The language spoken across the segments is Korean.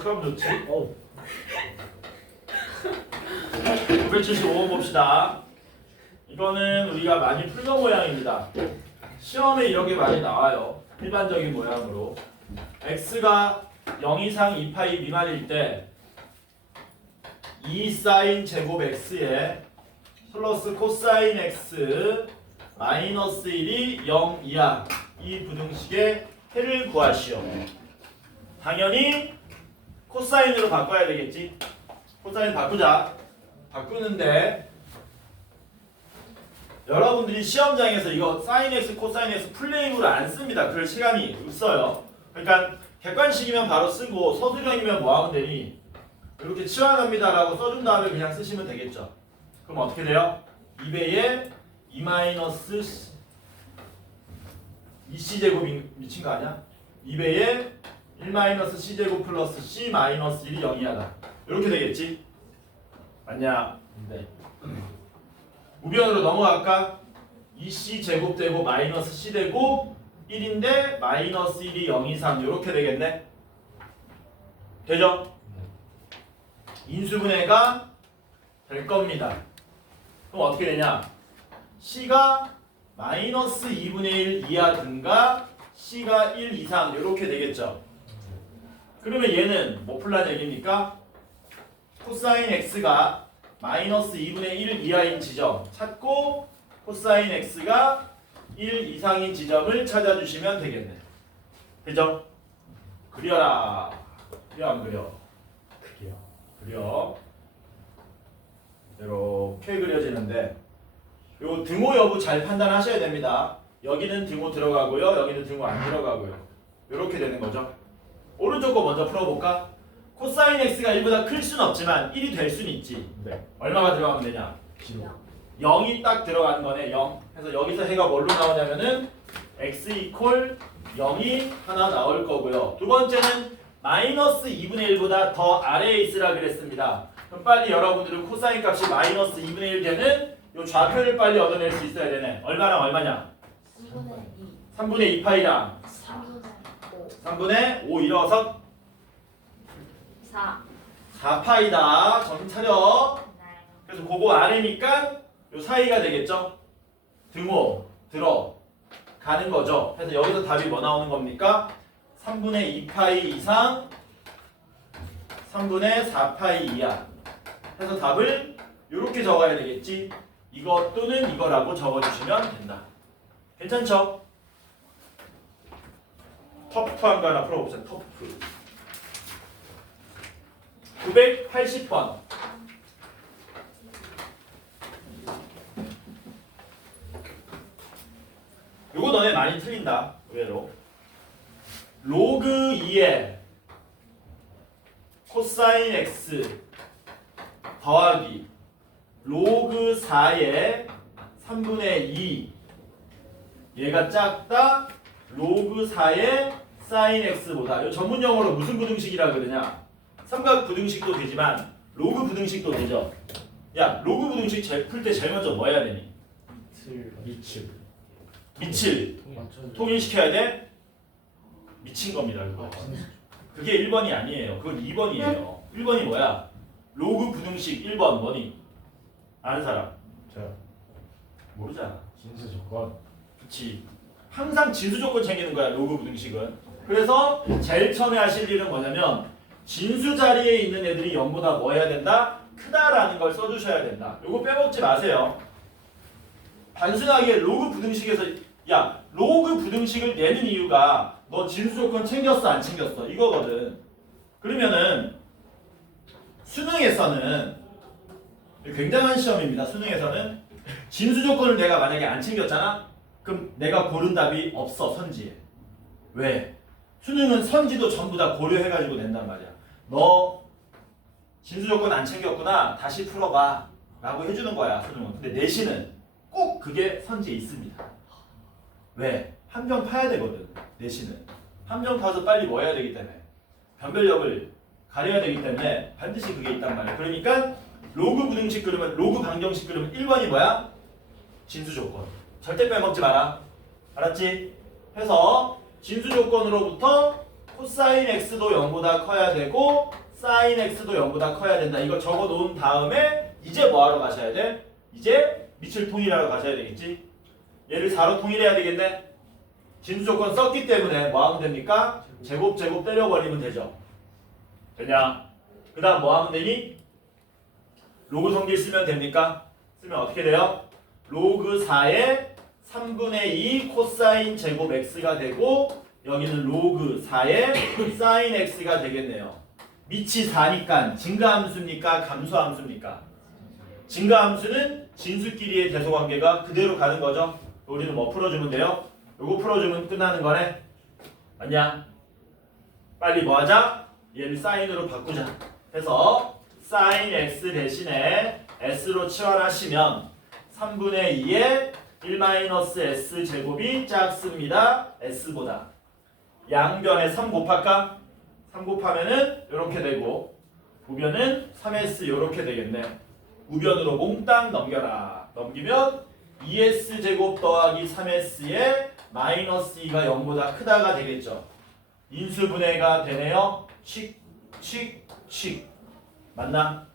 그럼 좋지. 975번 봅시다. 이거는 우리가 많이 풀던 모양입니다. 시험에 이런 게 많이 나와요. 일반적인 모양으로. x가 0 이상 2파이 미만일 때 2 사인 제곱 x에 플러스 코사인 x 마이너스 1이 0 이하 이 부등식의 해를 구하시오. 당연히 코사인으로 바꿔야 되겠지. 코사인 바꾸자. 바꾸는데 여러분들이 시험장에서 이거 사인 x 코사인 x 플레임으로 안 씁니다. 그럴 시간이 없어요. 그러니까 객관식이면 바로 쓰고 서술형이면 뭐 하면 되니? 이렇게 치환합니다라고 써준 다음에 그냥 쓰시면 되겠죠. 그럼 어떻게 돼요? 2배에 2 마이너스 2c제곱이 미친 거 아니야? 2배에 1 마이너스 c제곱 플러스 c 마이너스 1이 0이하다. 이렇게 되겠지? 맞냐? 네. 우변으로 넘어갈까? 2c 제곱 되고 마이너스 c 되고 1인데 마이너스 1이 0 이상 이렇게 되겠네? 되죠? 인수분해가 될 겁니다. 그럼 어떻게 되냐? c가 마이너스 2분의 1 이하 등가 c가 1 이상 이렇게 되겠죠? 그러면 얘는 뭐 풀란 얘기입니까? 코사인 x가 마이너스 2분의 1 이하인 지점 찾고 코사인 x가 1 이상인 지점을 찾아주시면 되겠네. 되죠? 그려라. 그려 안 그려? 그게요. 그려. 이렇게 그려지는데 요 등호 여부 잘 판단하셔야 됩니다. 여기는 등호 들어가고요. 여기는 등호 안 들어가고요. 이렇게 되는 거죠. 오른쪽 거 먼저 풀어볼까? 코사인 x가 1보다 클 수는 없지만 1이 될 수는 있지. 네. 얼마가 들어가면 되냐? 0. 0이 딱 들어가는 거네. 0. 그래서 여기서 해가 뭘로 나오냐면은 x 이퀄 0이 하나 나올 거고요. 두 번째는 마이너스 2분의 1보다 더 아래에 있으라 그랬습니다. 그럼 빨리 여러분들은 코사인 값이 마이너스 2분의 1 되는 요 좌표를 빨리 얻어낼 수 있어야 되네. 얼마랑 얼마냐? 3분의 2 파이랑 3분의 5 일어서 4파이다. 정신 차려. 그래서 그거 아래니까 요 사이가 되겠죠? 등호 들어가는 거죠. 그래서 여기서 답이 뭐 나오는 겁니까? 3분의 2파이 이상 3분의 4파이 이하. 해서 답을 이렇게 적어야 되겠지. 이거 또는 이거라고 적어주시면 된다. 괜찮죠? 터프 한 거 하나 풀어봅시다. 터프 980번. 요거 너네 많이 틀린다. 의외로. 로그 2에 코사인 x 더하기 로그 4에 3분의 2 얘가 작다. 로그 4의 사인 x보다. 요 전문 용어로 무슨 부등식이라 그러냐? 삼각 부등식도 되지만 로그 부등식도 되죠. 야, 로그 부등식 풀 때 제일 먼저 뭐 해야 되니? 밑을 통일시켜야 돼? 미친 겁니다. 그거. 그게 1번이 아니에요. 그건 2번이에요. 1번이 뭐야? 로그 부등식 1번 뭐니? 아는 사람? 저요. 모르잖아. 진수 조건. 그치. 항상 진수 조건 챙기는 거야. 로그 부등식은. 그래서 제일 처음에 하실 일은 뭐냐면 진수 자리에 있는 애들이 0보다 뭐 해야 된다? 크다라는 걸 써주셔야 된다. 요거 빼먹지 마세요. 단순하게 로그 부등식에서 야 로그 부등식을 내는 이유가 너 진수 조건 챙겼어 안 챙겼어 이거거든. 그러면은 수능에서는 굉장한 시험입니다. 수능에서는 진수 조건을 내가 만약에 안 챙겼잖아. 그럼 내가 고른 답이 없어 선지에. 왜? 수능은 선지도 전부 다 고려해가지고 낸단 말이야. 너 진수 조건 안 챙겼구나. 다시 풀어봐. 라고 해주는 거야 수능은. 근데 내신은 꼭 그게 선지에 있습니다. 왜? 한 병 파야 되거든. 내신은. 한 병 파서 빨리 뭐 해야 되기 때문에. 변별력을 가려야 되기 때문에 반드시 그게 있단 말이야. 그러니까 로그 부등식 그러면 로그 방정식 그러면 1번이 뭐야? 진수 조건. 절대 빼먹지 마라. 알았지? 해서 진수 조건으로부터 코사인 x도 0보다 커야 되고 사인 x도 0보다 커야 된다. 이거 적어 놓은 다음에 이제 뭐 하러 가셔야 돼? 이제 밑을 통일하러 가셔야 되겠지? 얘를 4로 통일해야 되겠네? 진수 조건 썼기 때문에 뭐 하면 됩니까? 제곱 때려버리면 되죠. 되냐? 그 다음 뭐 하면 되니? 로그 성질 쓰면 됩니까? 쓰면 어떻게 돼요? 로그 4의 3분의 2 코사인 제곱 x가 되고 여기는 로그 4의 사인 x가 되겠네요. 밑이 4니까 증가함수입니까? 감소함수입니까? 증가함수는 진수끼리의 대소관계가 그대로 가는 거죠. 우리는 뭐 풀어주면 돼요? 요거 풀어주면 끝나는 거네. 맞냐? 빨리 뭐 하자? 얘를 사인으로 바꾸자. 해서 사인 x 대신에 s로 치환하시면 3분의 2의 1-s 제곱이 작습니다. s보다. 양변에 3 곱할까? 3 곱하면은 이렇게 되고 우변은 3s 이렇게 되겠네. 우변으로 몽땅 넘겨라. 넘기면 2s 제곱 더하기 3s에 마이너스 2가 0보다 크다가 되겠죠. 인수분해가 되네요. 칙 맞나?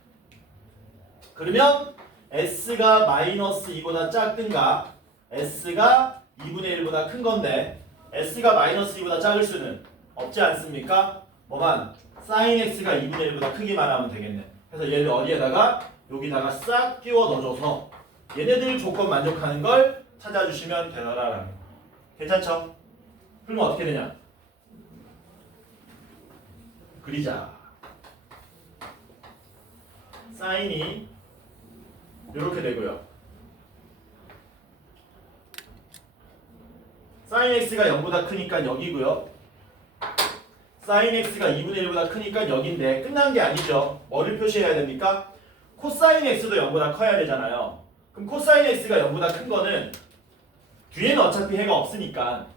그러면 s가 마이너스 2보다 작든가 s가 2분의 1보다 큰 건데 s가 마이너스 2보다 작을 수는 없지 않습니까? 뭐만 sin x가 2분의 1보다 크기만 하면 되겠네. 그래서 얘를 어디에다가 여기다가 싹 끼워 넣어줘서 얘네들 조건 만족하는 걸 찾아주시면 되더라라는 거. 괜찮죠? 그러면 어떻게 되냐? 그리자. 사인이 이렇게 되고요. 사인 x가 0보다 크니까 여기고요. 사인 x가 2분의 1보다 크니까 여기인데 끝난 게 아니죠. 뭐를 표시해야 됩니까? 코사인 x도 0보다 커야 되잖아요. 그럼 코사인 x가 0보다 큰 거는 뒤에는 어차피 해가 없으니까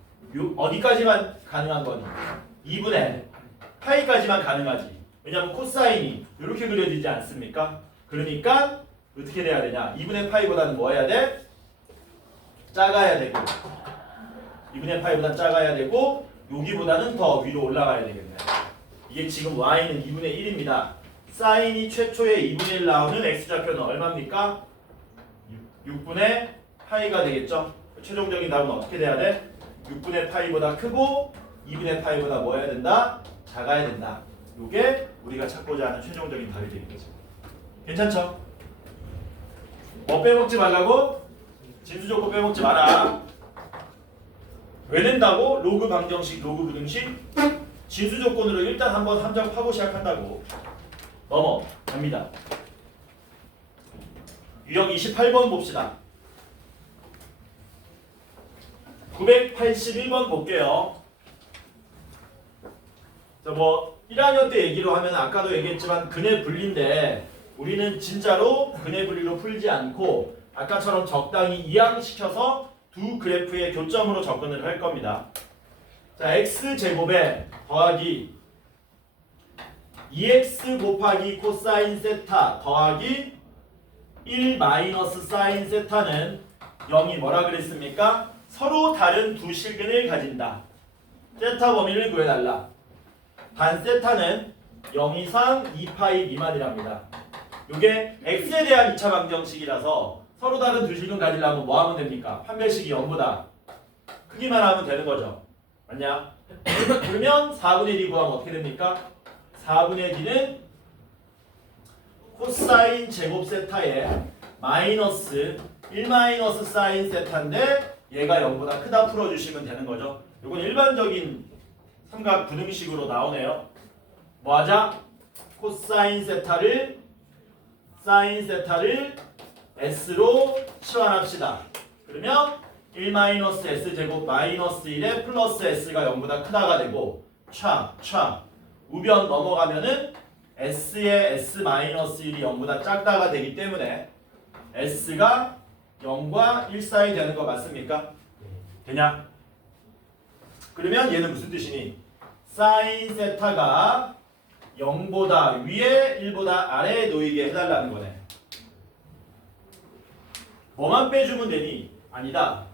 어디까지만 가능한 거니? 2분의 파이까지만 가능하지. 왜냐하면 코사인이 이렇게 그려지지 않습니까? 그러니까 어떻게 돼야 되냐? 2분의 파이보다는 뭐 해야 돼? 작아야 되고 2분의 파이보다 작아야 되고 여기보다는 더 위로 올라가야 되겠네. 이게 지금 y는 2분의 1입니다. 사인이 최초에 2분의 1 나오는 x좌표는 얼마입니까? 6분의 파이가 되겠죠. 최종적인 답은 어떻게 돼야 돼? 6분의 파이보다 크고 2분의 파이보다 뭐 해야 된다? 작아야 된다. 이게 우리가 찾고자 하는 최종적인 답이 되겠죠. 괜찮죠? 뭐 빼먹지 말라고? 진수조건 빼먹지 마라. 왜 낸다고? 로그 방정식, 로그 부등식? 진수조건으로 일단 한번 함정 파고 시작한다고. 넘어갑니다. 유형 28번 봅시다. 981번 볼게요. 자, 뭐 1학년 때 얘기로 하면 아까도 얘기했지만 근해 분리인데 우리는 진짜로 근해 분리로 풀지 않고 아까처럼 적당히 이항시켜서 두 그래프의 교점으로 접근을 할 겁니다. 자, x제곱에 더하기 2x 곱하기 코사인 세타 더하기 1 마이너스 사인 세타는 0이 뭐라 그랬습니까? 서로 다른 두 실근을 가진다. 세타 범위를 구해달라. 단 세타는 0 이상 2파이 미만이랍니다. 이게 x에 대한 2차 방정식이라서 서로 다른 두 실근 가지려면 뭐 하면 됩니까? 판별식이 0보다 크기만 하면 되는 거죠. 맞냐? 그러면 4분의 d 구하면 어떻게 됩니까? 4분의 d는 코사인 제곱 세타에 마이너스 1 마이너스 사인 세타인데 얘가 0보다 크다 풀어주시면 되는 거죠. 이건 일반적인 삼각 부등식으로 나오네요. 뭐 하자? 코사인 세타를 사인 세타를 s로 치환합시다. 그러면 1-s 제곱 마이너스 1에 플러스 s가 0보다 크다가 되고 촥 우변 넘어가면은 s의 s-1이 0보다 작다가 되기 때문에 s가 0과 1 사이 되는 거 맞습니까? 되냐? 그러면 얘는 무슨 뜻이니? 사인 세타가 0보다 위에 1보다 아래에 놓이게 해달라는 거네. 뭐만 빼주면 되니? 아니다.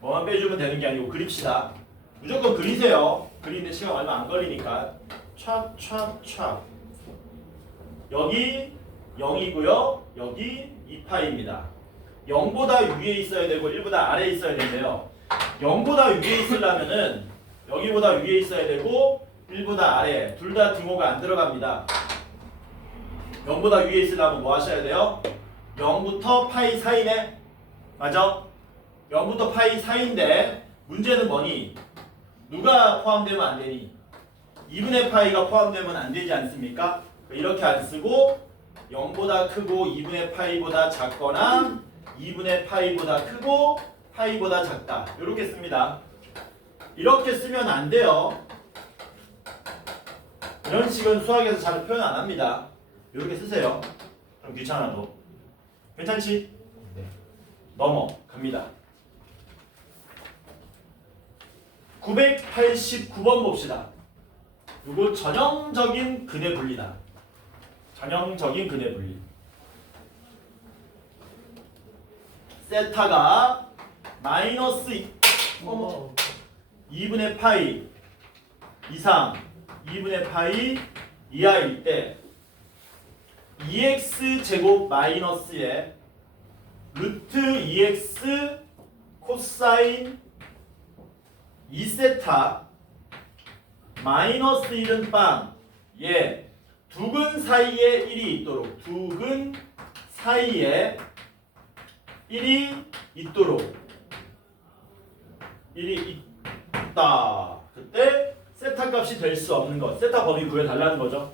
뭐만 빼주면 되는 게 아니고 그립시다. 무조건 그리세요. 그리는데 시간 얼마 안 걸리니까. 촥촥촥. 여기 0이고요. 여기 2파입니다. 0보다 위에 있어야 되고 1보다 아래에 있어야 되는데요. 0보다 위에 있으려면은 여기보다 위에 있어야 되고 1보다 아래. 둘 다 등호가 안 들어갑니다. 0보다 위에 있으려면 뭐 하셔야 돼요? 0부터 파이 사이네. 맞아? 0부터 파이 사이인데 문제는 뭐니? 누가 포함되면 안 되니? 2분의 파이가 포함되면 안 되지 않습니까? 이렇게 안 쓰고 0보다 크고 2분의 파이보다 작거나 2분의 파이보다 크고 파이보다 작다. 이렇게 씁니다. 이렇게 쓰면 안 돼요. 이런 식은 수학에서 잘 표현 안 합니다. 이렇게 쓰세요. 그럼 귀찮아도. 괜찮지? 네. 넘어갑니다. 989번 봅시다. 이거 전형적인 근해 분리다. 전형적인 근해 분리. 세타가 마이너스 2분의 파이 이상 2분의 파이 이하일 때 2x 제곱 마이너스에 루트 2x 코사인 2세타 마이너스 1은 빵 예 두근 사이에 1이 있도록 두근 사이에 1이 있도록 1이 있다. 그때 세타 값이 될 수 없는 것. 세타 범위 구해달라는 거죠.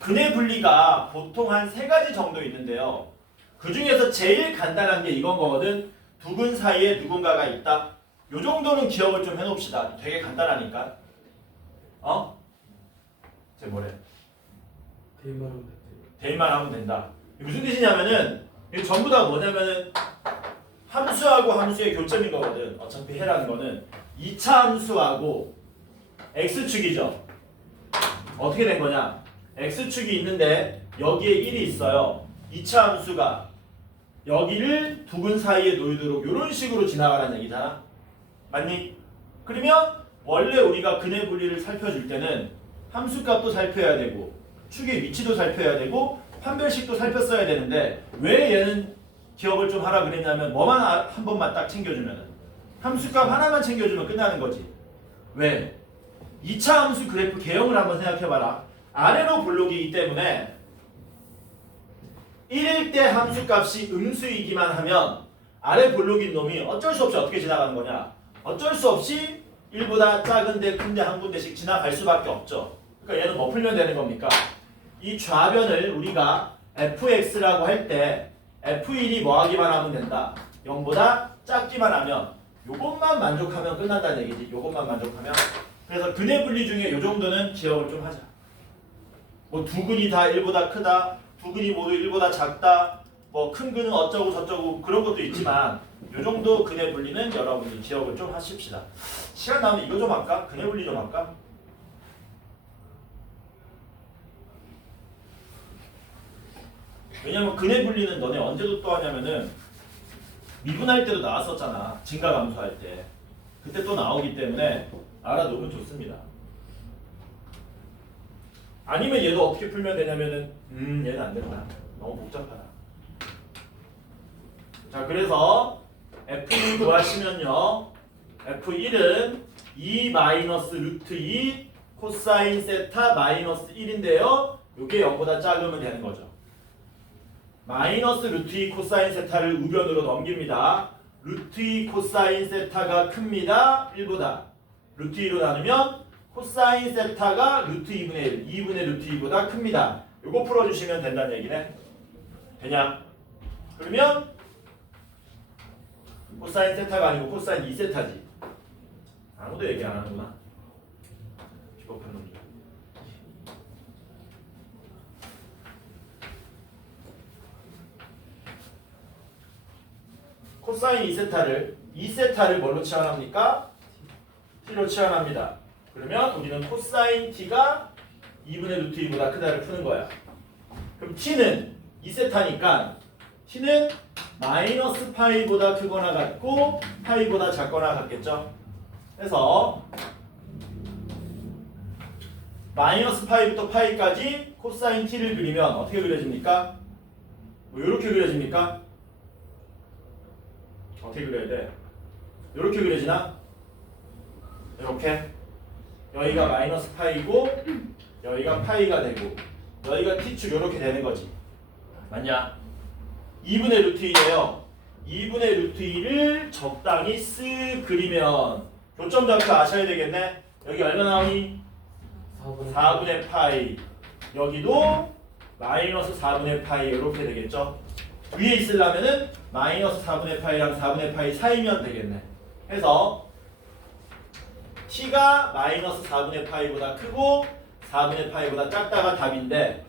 근해 분리가 보통 한 3가지 정도 있는데요. 그 중에서 제일 간단한 게 이건 거거든. 두근 사이에 누군가가 있다. 요 정도는 기억을 좀 해놓읍시다. 되게 간단하니까. 쟤 뭐래? 대입만 하면 된다. 무슨 뜻이냐면은 이게 전부 다 뭐냐면은 함수하고 함수의 교점인 거거든. 어차피 해라는 거는 2차 함수하고 x축이죠. 어떻게 된 거냐? x축이 있는데 여기에 1이 있어요. 2차 함수가 여기를 두근 사이에 놓이도록 이런 식으로 지나가라는 얘기잖아. 맞니? 그러면 원래 우리가 근해 분리를 살펴줄 때는 함수값도 살펴야 되고 축의 위치도 살펴야 되고 판별식도 살폈어야 되는데 왜 얘는 기억을 좀 하라 그랬냐면 뭐만 한 번만 딱 챙겨주면은 함수값 하나만 챙겨주면 끝나는 거지. 왜? 2차 함수 그래프 개형을 한번 생각해봐라. 아래로 볼록이기 때문에 1일 때 함수값이 음수이기만 하면 아래 볼록인 놈이 어쩔 수 없이 어떻게 지나가는 거냐? 어쩔 수 없이 1보다 작은데 큰데 한 군데씩 지나갈 수밖에 없죠. 그러니까 얘는 뭐 풀면 되는 겁니까? 이 좌변을 우리가 fx라고 할 때 f1이 뭐 하기만 하면 된다. 0보다 작기만 하면 요것만 만족하면 끝난다는 얘기지. 요것만 만족하면. 그래서 근해 분리 중에 요 정도는 기억을 좀 하자. 뭐 두 근이 다 1보다 크다. 두 근이 모두 1보다 작다. 뭐 큰 근은 어쩌고 저쩌고 그런 것도 있지만 요 정도 근해 분리는 여러분이 기억을 좀 하십시다. 시간 나면 이거 좀 할까? 근해 분리 좀 할까? 왜냐면 근해 분리는 너네 언제도 또 하냐면은 미분할 때도 나왔었잖아. 증가 감소할 때. 그때 또 나오기 때문에 알아두면 좋습니다. 아니면 얘도 어떻게 풀면 되냐면은 얘는 안 된다. 너무 복잡하다. 자, 그래서 F1 구하시면요. F1은 2 마이너스 루트 2 코사인 세타 마이너스 1인데요. 이게 0보다 작으면 되는 거죠. 마이너스 루트 2 코사인 세타를 우변으로 넘깁니다. 루트 2 코사인 세타가 큽니다. 1보다. 루트 2로 나누면 코사인 세타가 루트 2분의 1, 2분의 루트 2보다 큽니다. 이거 풀어주시면 된다는 얘기네. 되냐? 그러면 코사인 세타가 아니고 코사인 2세타지. 아무도 얘기 안 하는구나. 비겁한 놈들. 코사인 2세타를 뭘로 치환합니까? t로 치환합니다. 그러면 우리는 코사인 t가 2분의 루트 2보다 크다를 푸는 거야. 그럼 t는 2세타니까 t는 마이너스 파이보다 크거나 같고 파이보다 작거나 같겠죠. 그래서 마이너스 파이부터 파이까지 코사인 t를 그리면 어떻게 그려집니까? 뭐 이렇게 그려집니까? 어떻게 그려야 돼? 이렇게 그려지나? 이렇게 여기가 마이너스 파이고 여기가 파이가 되고 여기가 t축 이렇게 되는 거지. 맞냐? 2분의 루트 2예요. 2분의 루트 2를 적당히 쓱 그리면 교점 좌표 아셔야 되겠네. 여기 얼마 나오니? 4분의 파이. 여기도 마이너스 4분의 파이 이렇게 되겠죠. 위에 있으려면은 마이너스 4분의 파이랑 4분의 파이 사이면 되겠네. 해서 t가 마이너스 4분의 파이보다 크고 4분의 파이보다 작다가 답인데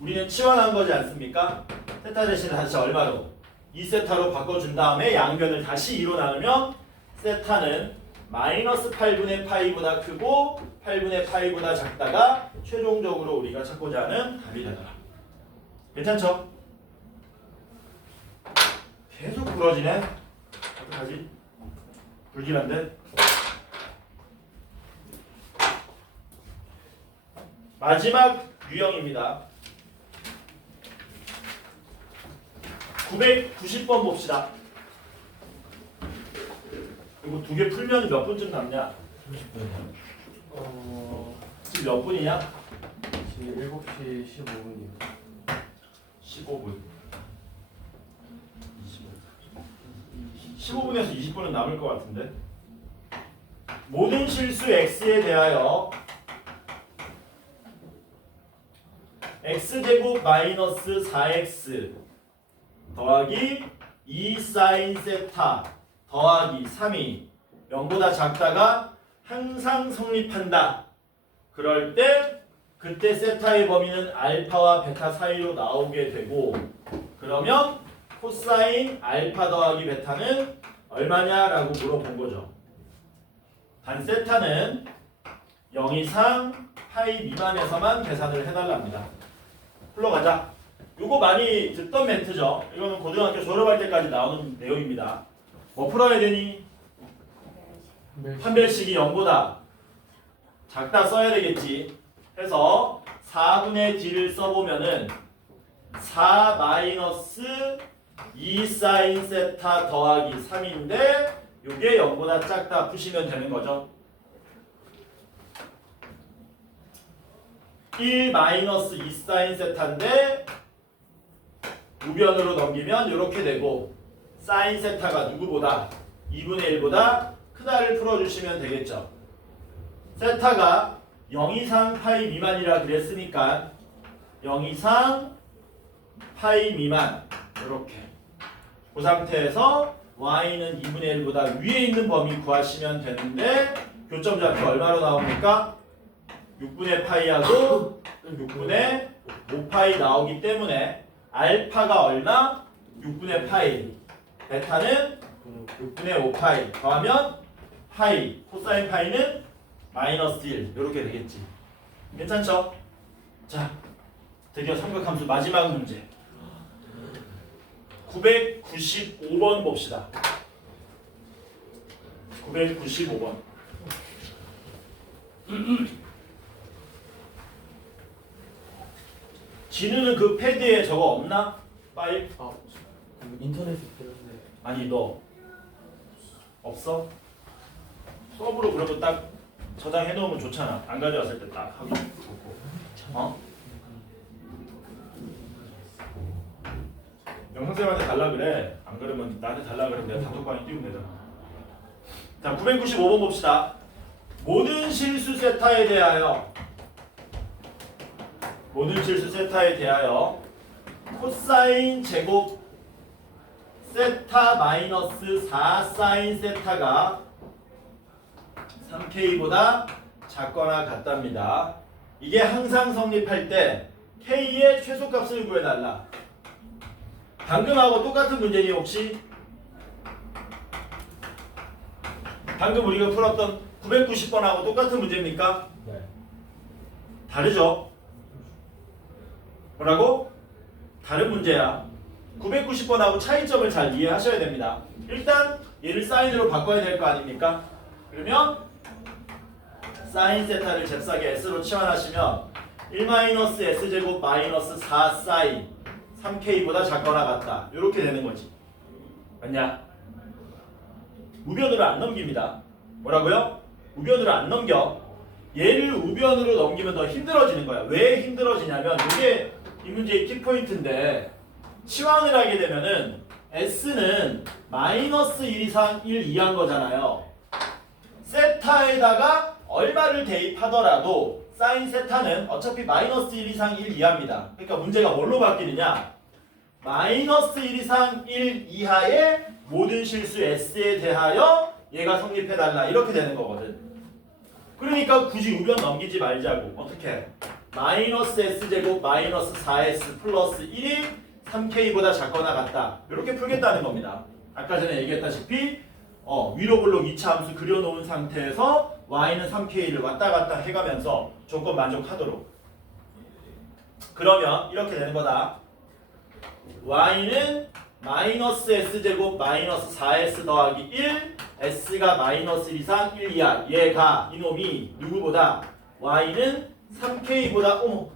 우리는 치환한 거지 않습니까? 세타 대신에 다시 얼마로? 2세타로 바꿔준 다음에 양변을 다시 2로 나누면 세타는 마이너스 8분의 파이보다 크고 8분의 파이보다 작다가 최종적으로 우리가 찾고자 하는 답이 되더라. 괜찮죠? 계속 부러지네. 어떡하지? 불길한데? 마지막 유형입니다. 990번 봅시다. 이거 두 개 풀면 몇 분쯤 남냐? 30분이요. 지금 몇 분이냐? 지금 7시 15분이요. 15분. 15분에서 20분은 남을 것 같은데. 모든 실수 x에 대하여 x제곱 마이너스 4x 더하기 2 사인 세타 더하기 3이 0보다 작다가 항상 성립한다. 그럴 때 그때 세타의 범위는 알파와 베타 사이로 나오게 되고 그러면 코사인 알파 더하기 베타는 얼마냐라고 물어본 거죠. 단 세타는 0 이상 파이 미만에서만 계산을 해달랍니다. 흘러가자. 요거 많이 듣던 멘트죠. 이거는 고등학교 졸업할 때까지 나오는 내용입니다. 뭐 풀어야 되니? 판별식이 0보다 작다 써야 되겠지. 해서 4분의 d를 써보면은 4 마이너스 2 사인 세타 더하기 3인데 요게 0보다 작다 푸시면 되는 거죠. 1 마이너스 2 사인 세타인데 우변으로 넘기면 이렇게 되고 사인 세타가 누구보다 2분의 1보다 크다를 풀어주시면 되겠죠. 세타가 0 이상 파이 미만이라 그랬으니까 0 이상 파이 미만 이렇게 그 상태에서 y는 2분의 1보다 위에 있는 범위 구하시면 되는데 교점 좌표 얼마로 나옵니까? 6분의 파이하고 6분의 5파이 나오기 때문에 알파가 얼마? 6분의 파이 베타는 6분의 5파이 더하면 파이 코사인 파이는 마이너스 1 이렇게 되겠지. 괜찮죠? 자 드디어 삼각함수 마지막 문제 995번 봅시다. 995번 진우는 그 패드에 저거 없나? 파일? 인터넷에 들었는데. 아니 너 없어? 수업으로 그러면 딱 저장해 놓으면 좋잖아. 안 가져왔을 때 딱 하기 좋고. 어? 영상쌤한테 달라 그래. 안 그러면 나한테 달라 그러면 내가 단톡방에 띄우면 되잖아. 자 995번 봅시다. 모든 실수 세타에 대하여 코사인 제곱 세타 마이너스 4 사인 세타가 3k보다 작거나 같답니다. 이게 항상 성립할 때 k의 최소값을 구해달라. 방금하고 똑같은 문제니 혹시? 방금 우리가 풀었던 990번하고 똑같은 문제입니까? 네. 다르죠? 뭐라고? 다른 문제야. 990번하고 차이점을 잘 이해하셔야 됩니다. 일단 얘를 사인으로 바꿔야 될 거 아닙니까? 그러면 사인 세타를 잽싸게 s로 치환하시면 1-s제곱 마이너스 4 사인 3k보다 작거나 같다. 이렇게 되는 거지. 맞냐? 우변으로 안 넘깁니다. 뭐라고요? 우변으로 안 넘겨. 얘를 우변으로 넘기면 더 힘들어지는 거야. 왜 힘들어지냐면 이게 이 문제의 키포인트인데 치환을 하게 되면은 s는 마이너스 1 이상 1 이하인 거잖아요. 세타에다가 얼마를 대입하더라도 사인 세타는 어차피 마이너스 1 이상 1 이하입니다. 그러니까 문제가 뭘로 바뀌느냐? 마이너스 1 이상 1 이하의 모든 실수 s에 대하여 얘가 성립해달라. 이렇게 되는 거거든. 그러니까 굳이 우변 넘기지 말자고. 어떻게? 마이너스 s제곱 마이너스 4s 플러스 1이 3k보다 작거나 같다. 이렇게 풀겠다는 겁니다. 아까 전에 얘기했다시피 위로 블록 2차 함수 그려놓은 상태에서 y는 3k를 왔다 갔다 해가면서 조건 만족하도록. 그러면 이렇게 되는 거다. y는 마이너스 s제곱 마이너스 4s 더하기 1 s가 마이너스 1 이상 1 이하. 얘가 이놈이 누구보다 y는 3k보다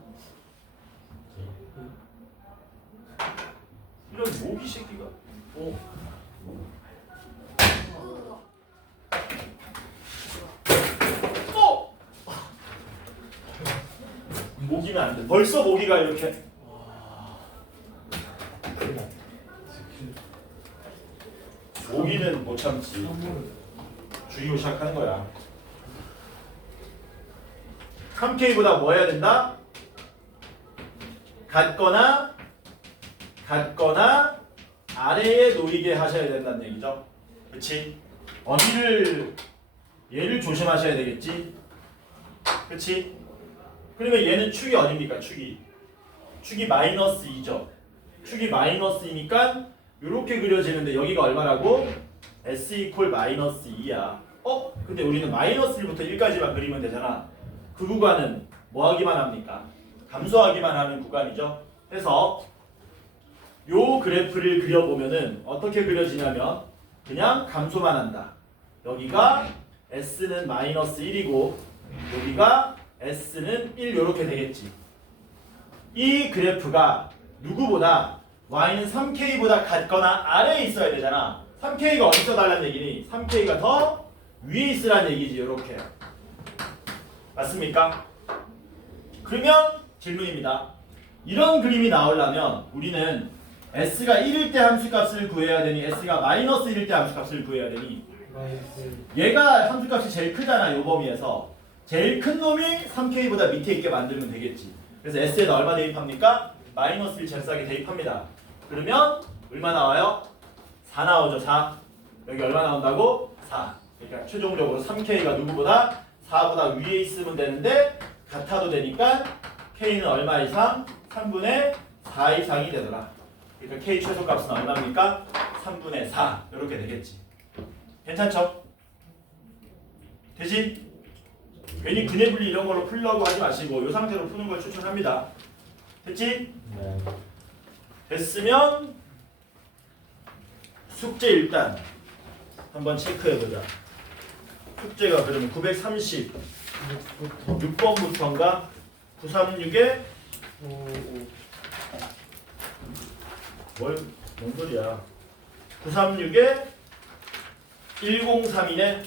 이런 모기 새끼가 모기면 안 돼. 벌써 모기가 이렇게 모기는 못 참지. 죽이고 시작하는 거야. 3K보다 뭐 해야 된다? 같거나 아래에 놓이게 하셔야 된다는 얘기죠. 그치? 얘를 조심하셔야 되겠지? 그치? 그러면 얘는 축이 어딥니까? 축이 마이너스 2죠. 축이 마이너스 2니까 이렇게 그려지는데 여기가 얼마라고? s 이퀄 마이너스 2야. 근데 우리는 마이너스 1부터 1까지만 그리면 되잖아. 그 구간은 뭐 하기만 합니까? 감소하기만 하는 구간이죠. 그래서 요 그래프를 그려보면은 어떻게 그려지냐면 그냥 감소만 한다. 여기가 s는 마이너스 1이고 여기가 s는 1 이렇게 되겠지. 이 그래프가 누구보다 y는 3k보다 같거나 아래에 있어야 되잖아. 3k가 어디서 달라는 얘기니? 3k가 더 위에 있으란 얘기지. 이렇게 맞습니까? 그러면 질문입니다. 이런 그림이 나오려면 우리는 s가 1일 때 함수값을 구해야 되니 s가 마이너스 1일 때 함수값을 구해야 되니 얘가 함수값이 제일 크잖아. 요 범위에서 제일 큰 놈이 3k보다 밑에 있게 만들면 되겠지. 그래서 s에다 얼마 대입합니까? 마이너스 1 잽싸게 대입합니다. 그러면 얼마 나와요? 4 나오죠. 4. 여기 얼마 나온다고? 4. 그러니까 최종적으로 3k가 누구보다 4보다 위에 있으면 되는데 같아도 되니까 k는 얼마 이상? 3분의 4 이상이 되더라. 그러니까 k 최소값은 얼마입니까? 3분의 4. 이렇게 되겠지. 괜찮죠? 되지? 괜히 근해분리 이런 걸로 풀려고 하지 마시고 이 상태로 푸는 걸 추천합니다. 됐지? 네. 됐으면 숙제 일단 한번 체크해보자. 숙제가 그러면 930 6번부터인가? 936에 뭔 소리야? 936에 103이네.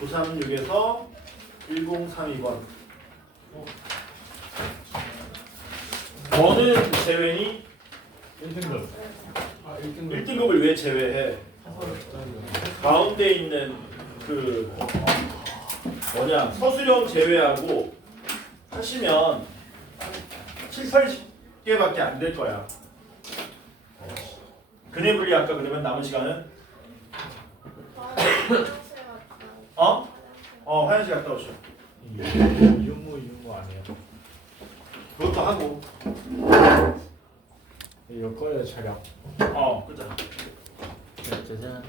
(936에서) 1032번. 너는 제외니? 1등급. 1등급. 1등급을 왜 제외해? 가운데 있는 그 서술형 제외하고 하시면 7, 80개밖에 안 될 거야. 근해분리 아까 그러면 남은 시간은? 화장실 갔다 오셔. 유무 아니에요? 그것도 하고. 이거 꺼요 촬영. 그죠. 짜잔.